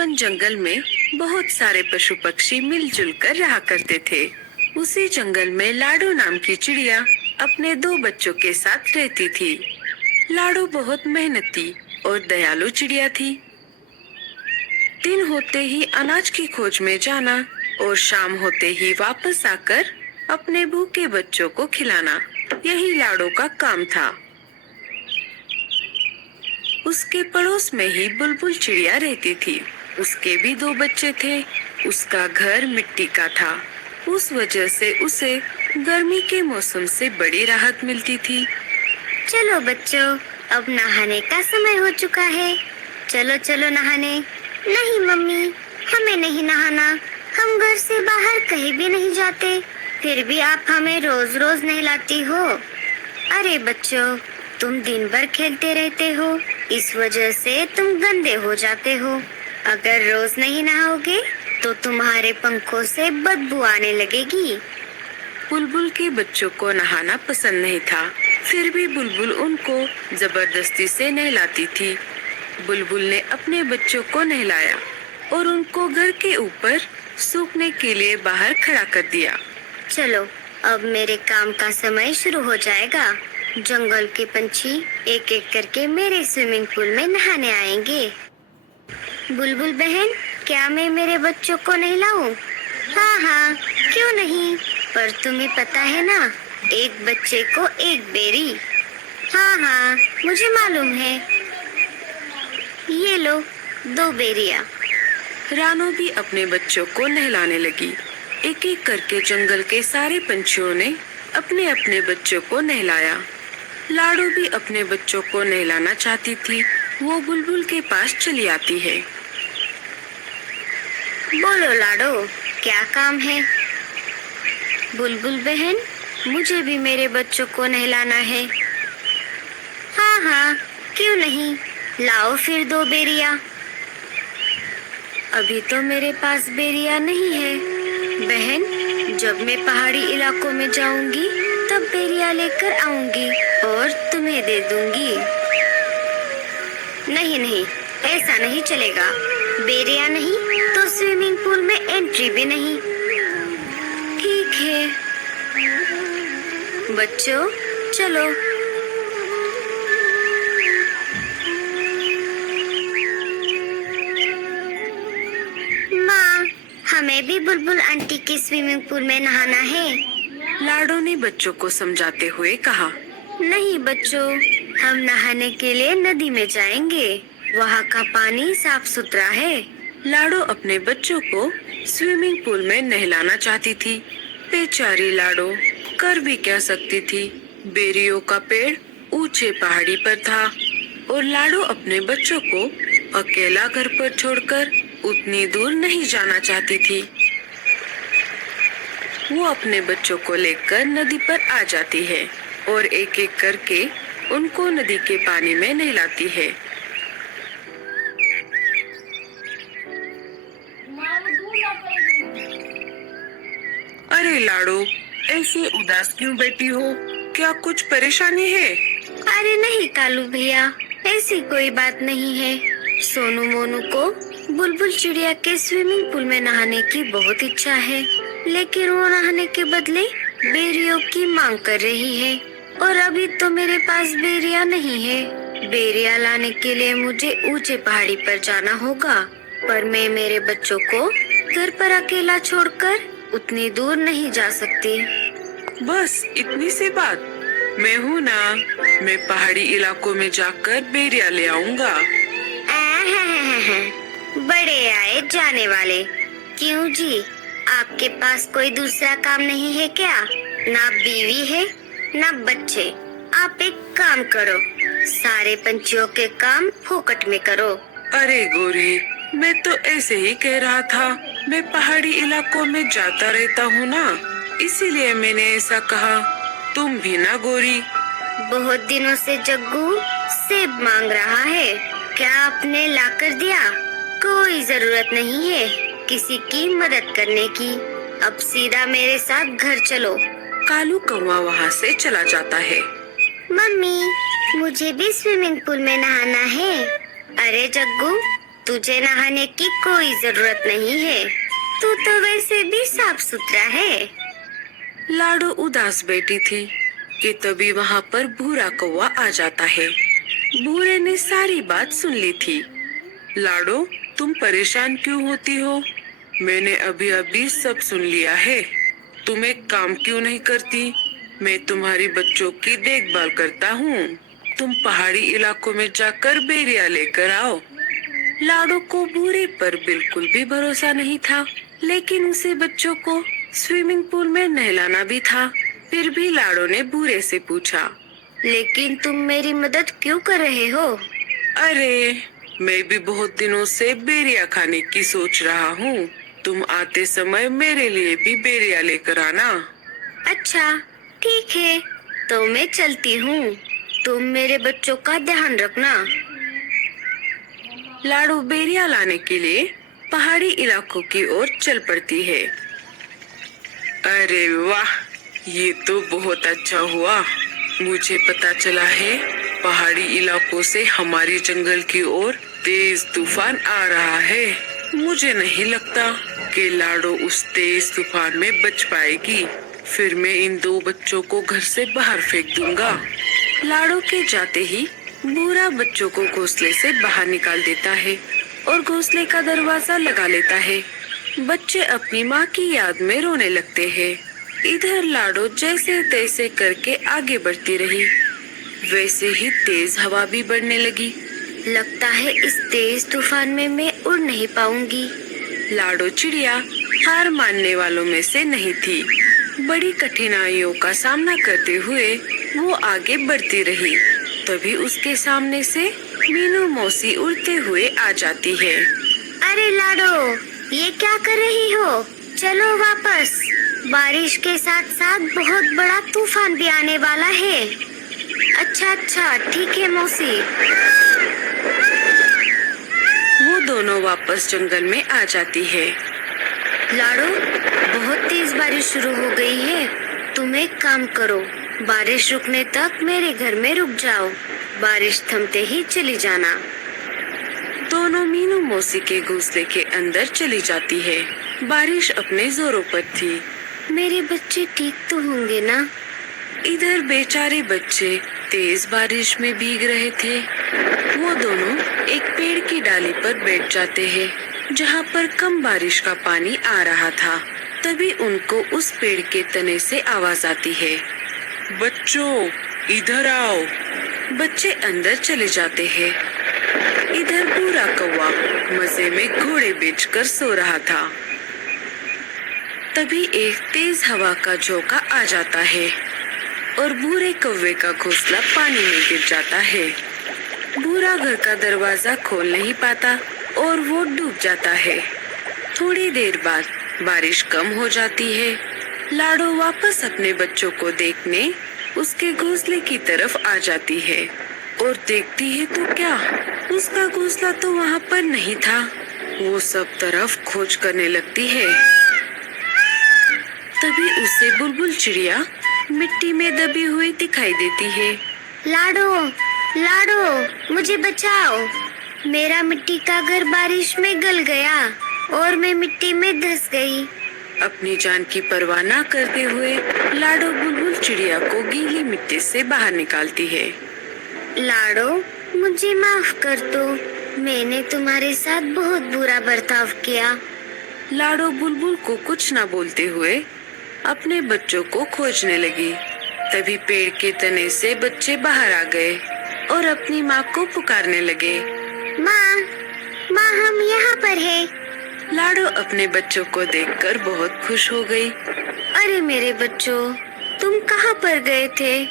One जंगल में बहुत सारे पशु पक्षी मिलजुल कर रहा करते थे। उसी जंगल में लाडो नाम की चिड़िया अपने दो बच्चों के साथ रहती थी। लाडो बहुत मेहनती और दयालु चिड़िया थी। दिन होते ही अनाज की खोज में जाना और शाम होते ही वापस आकर अपने भूखे बच्चों को खिलाना, यही लाडो का काम था। उसके पड़ोस में ही बुलबुल चिड़िया रहती थी। उसके भी दो बच्चे थे। उसका घर मिट्टी का था। उस वजह से उसे गर्मी के मौसम से बड़ी राहत मिलती थी। चलो बच्चों, अब नहाने का समय हो चुका है। चलो चलो नहाने। नहीं मम्मी, हमें नहीं नहाना। हम घर से बाहर कहीं भी नहीं जाते, फिर भी आप हमें रोज रोज नहलाती हो। अरे बच्चों, तुम दिन भर खेलते रहते हो, इस वजह से तुम गंदे हो जाते हो। अगर रोज नहीं नहाओगे तो तुम्हारे पंखों से बदबू आने लगेगी। बुलबुल के बच्चों को नहाना पसंद नहीं था, फिर भी बुलबुल उनको जबरदस्ती से नहलाती थी। बुलबुल ने अपने बच्चों को नहलाया और उनको घर के ऊपर सूखने के लिए बाहर खड़ा कर दिया। चलो, अब मेरे काम का समय शुरू हो जाएगा। जंगल के पंछी एक एक करके मेरे स्विमिंग पूल में नहाने आएंगे। बुलबुल बहन, क्या मैं मेरे बच्चों को नहलाऊं? हाँ हाँ, क्यों नहीं, पर तुम्हें पता है ना, एक बच्चे को एक बेरी। हाँ हाँ, मुझे मालूम है। ये लो, 2 बेरियां। रानो भी अपने बच्चों को नहलाने लगी। एक एक करके जंगल के सारे पंछियों ने अपने अपने बच्चों को नहलाया। लाडो भी अपने बच्चों को नहलाना चाहती थी। वो बुलबुल के पास चली आती है। बोलो लाडो, क्या काम है? बुलबुल बहन, मुझे भी मेरे बच्चों को नहलाना है। हाँ हाँ, क्यों नहीं, लाओ फिर 2 बेरियां। अभी तो मेरे पास बेरिया नहीं है। बहन, जब मैं पहाड़ी इलाकों में जाऊंगी तब बेरिया लेकर आऊंगी और तुम्हें दे दूंगी। नहीं नहीं, ऐसा नहीं चलेगा। बेरिया नहीं तो स्विमिंग पूल में एंट्री भी नहीं। ठीक है बच्चों, चलो। माँ, हमें भी बुलबुल आंटी के स्विमिंग पूल में नहाना है। लाडो ने बच्चों को समझाते हुए कहा। नहीं बच्चों, हम नहाने के लिए नदी में जाएंगे। वहाँ का पानी साफ सुथरा है। लाडो अपने बच्चों को स्विमिंग पूल में नहलाना चाहती थी। बेचारी लाडो कर भी क्या सकती थी। बेरियों का पेड़ ऊंचे पहाड़ी पर था और लाडो अपने बच्चों को अकेला घर पर छोड़कर उतनी दूर नहीं जाना चाहती थी। वो अपने बच्चों को लेकर नदी पर आ जाती है और एक एक करके उनको नदी के पानी में नहलाती है। अरे लाडो, ऐसे उदास क्यों बैठी हो? क्या कुछ परेशानी है? अरे नहीं कालू भैया, ऐसी कोई बात नहीं है। सोनू मोनू को बुलबुल चिड़िया के स्विमिंग पूल में नहाने की बहुत इच्छा है, लेकिन वो नहाने के बदले बेरियों की मांग कर रही है और अभी तो मेरे पास बेरिया नहीं है। बेरिया लाने के लिए मुझे ऊंचे पहाड़ी पर जाना होगा, पर मैं मेरे बच्चों को घर पर अकेला छोड़कर उतनी दूर नहीं जा सकती। बस इतनी सी बात, मैं हूँ ना। मैं पहाड़ी इलाकों में जाकर बेरिया ले आऊंगा। बड़े आए जाने वाले। क्यों जी, आपके पास कोई दूसरा काम नहीं है क्या? ना बीवी है ना बच्चे। आप एक काम करो, सारे पंछियों के काम फोकट में करो। अरे गोरी, मैं तो ऐसे ही कह रहा था। मैं पहाड़ी इलाकों में जाता रहता हूँ ना, इसीलिए मैंने ऐसा कहा। तुम भी ना गोरी। बहुत दिनों से जग्गू सेब मांग रहा है, क्या आपने ला कर दिया? कोई जरूरत नहीं है किसी की मदद करने की। अब सीधा मेरे साथ घर चलो। कालू कौवा वहाँ से चला जाता है। मम्मी, मुझे भी स्विमिंग पूल में नहाना है। अरे जग्गू, तुझे नहाने की कोई जरूरत नहीं है। तू तो वैसे भी साफ सुथरा है। लाडो उदास बैठी थी कि तभी वहाँ पर भूरा कौवा आ जाता है। भूरे ने सारी बात सुन ली थी। लाडो, तुम परेशान क्यों होती हो? मैंने अभी अभी सब सुन लिया है। तुम एक काम क्यों नहीं करती? मैं तुम्हारी बच्चों की देखभाल करता हूँ। तुम पहाड़ी इलाकों में जाकर बेरिया लेकर आओ। लाडो को भूरे पर बिल्कुल भी भरोसा नहीं था, लेकिन उसे बच्चों को स्विमिंग पूल में नहलाना भी था। फिर भी लाडो ने भूरे से पूछा, लेकिन तुम मेरी मदद क्यों कर रहे हो? अरे, मैं भी बहुत दिनों से बेरिया खाने की सोच रहा हूँ। तुम आते समय मेरे लिए भी बेरिया लेकर आना। अच्छा, ठीक है, तो मैं चलती हूँ। तुम मेरे बच्चों का ध्यान रखना। लाडो बेरिया लाने के लिए पहाड़ी इलाकों की ओर चल पड़ती है। अरे वाह, ये तो बहुत अच्छा हुआ। मुझे पता चला है पहाड़ी इलाकों से हमारी जंगल की ओर तेज तूफान आ रहा है। मुझे नहीं लगता कि लाडो उस तेज तूफान में बच पाएगी। फिर मैं इन दो बच्चों को घर से बाहर फेंक दूंगा। लाडो के जाते ही भूरा बच्चों को घोंसले से बाहर निकाल देता है और घोंसले का दरवाजा लगा लेता है। बच्चे अपनी माँ की याद में रोने लगते हैं। इधर लाडो जैसे तैसे करके आगे बढ़ती रही। वैसे ही तेज हवा भी बढ़ने लगी। लगता है इस तेज तूफान में मैं उड़ नहीं पाऊंगी। लाडो चिड़िया हार मानने वालों में से नहीं थी। बड़ी कठिनाइयों का सामना करते हुए वो आगे बढ़ती रही। तभी उसके सामने से मीनू मौसी उड़ते हुए आ जाती है। अरे लाडो, ये क्या कर रही हो? चलो वापस। बारिश के साथ साथ बहुत बड़ा तूफान भी आने वाला है। अच्छा, ठीक है मौसी। वो दोनों वापस जंगल में आ जाती है। लाडो, बहुत तेज बारिश शुरू हो गई है। तुम एक काम करो, बारिश रुकने तक मेरे घर में रुक जाओ। बारिश थमते ही चली जाना। दोनों मीनू मौसी के घोंसले के अंदर चली जाती है। बारिश अपने जोरों पर थी। मेरे बच्चे ठीक तो होंगे ना? इधर बेचारे बच्चे तेज बारिश में भीग रहे थे। वो दोनों एक पेड़ की डाली पर बैठ जाते हैं, जहाँ पर कम बारिश का पानी आ रहा था। तभी उनको उस पेड़ के तने से आवाज आती है, बच्चों इधर आओ। बच्चे अंदर चले जाते हैं। इधर भूरा कौवा मजे में घोड़े बेचकर सो रहा था। तभी एक तेज हवा का झोंका आ जाता है और भूरे कौवे का घोंसला पानी में गिर जाता है। भूरा घर का दरवाजा खोल नहीं पाता और वो डूब जाता है। थोड़ी देर बाद बारिश कम हो जाती है। लाडो वापस अपने बच्चों को देखने उसके घोंसले की तरफ आ जाती है और देखती है तो क्या, उसका घोंसला तो वहाँ पर नहीं था। वो सब तरफ खोज करने लगती है। तभी उसे बुलबुल चिड़िया मिट्टी में दबी हुई दिखाई देती है। लाडो, मुझे बचाओ। मेरा मिट्टी का घर बारिश में गल गया और मैं मिट्टी में धंस गई। अपनी जान की परवाह न करते हुए लाडो बुलबुल चिड़िया को गीली मिट्टी से बाहर निकालती है। लाडो, मुझे माफ कर दो। मैंने तुम्हारे साथ बहुत बुरा बर्ताव किया। लाडो बुलबुल को कुछ न बोलते हुए अपने बच्चों को खोजने लगी। तभी पेड़ के तने से बच्चे बाहर आ गए और अपनी माँ को पुकारने लगे, माँ, हम यहाँ पर हैं। लाडो अपने बच्चों को देखकर बहुत खुश हो गई। अरे मेरे बच्चों, तुम कहाँ पर गए थे?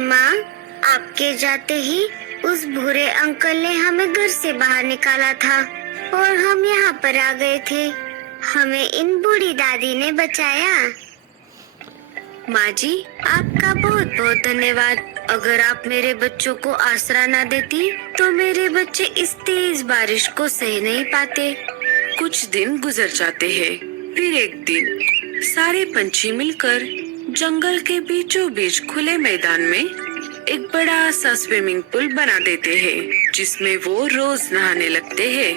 माँ, आपके जाते ही उस भूरे अंकल ने हमें घर से बाहर निकाला था और हम यहाँ पर आ गए थे। हमें इन बूढ़ी दादी ने बचाया। माँ जी, आपका बहुत बहुत धन्यवाद। अगर आप मेरे बच्चों को आसरा ना देती तो मेरे बच्चे इस तेज बारिश को सह नहीं पाते। कुछ दिन गुजर जाते हैं। फिर एक दिन सारे पंछी मिलकर जंगल के बीचों बीच खुले मैदान में एक बड़ा सा स्विमिंग पूल बना देते हैं, जिसमें वो रोज नहाने लगते हैं।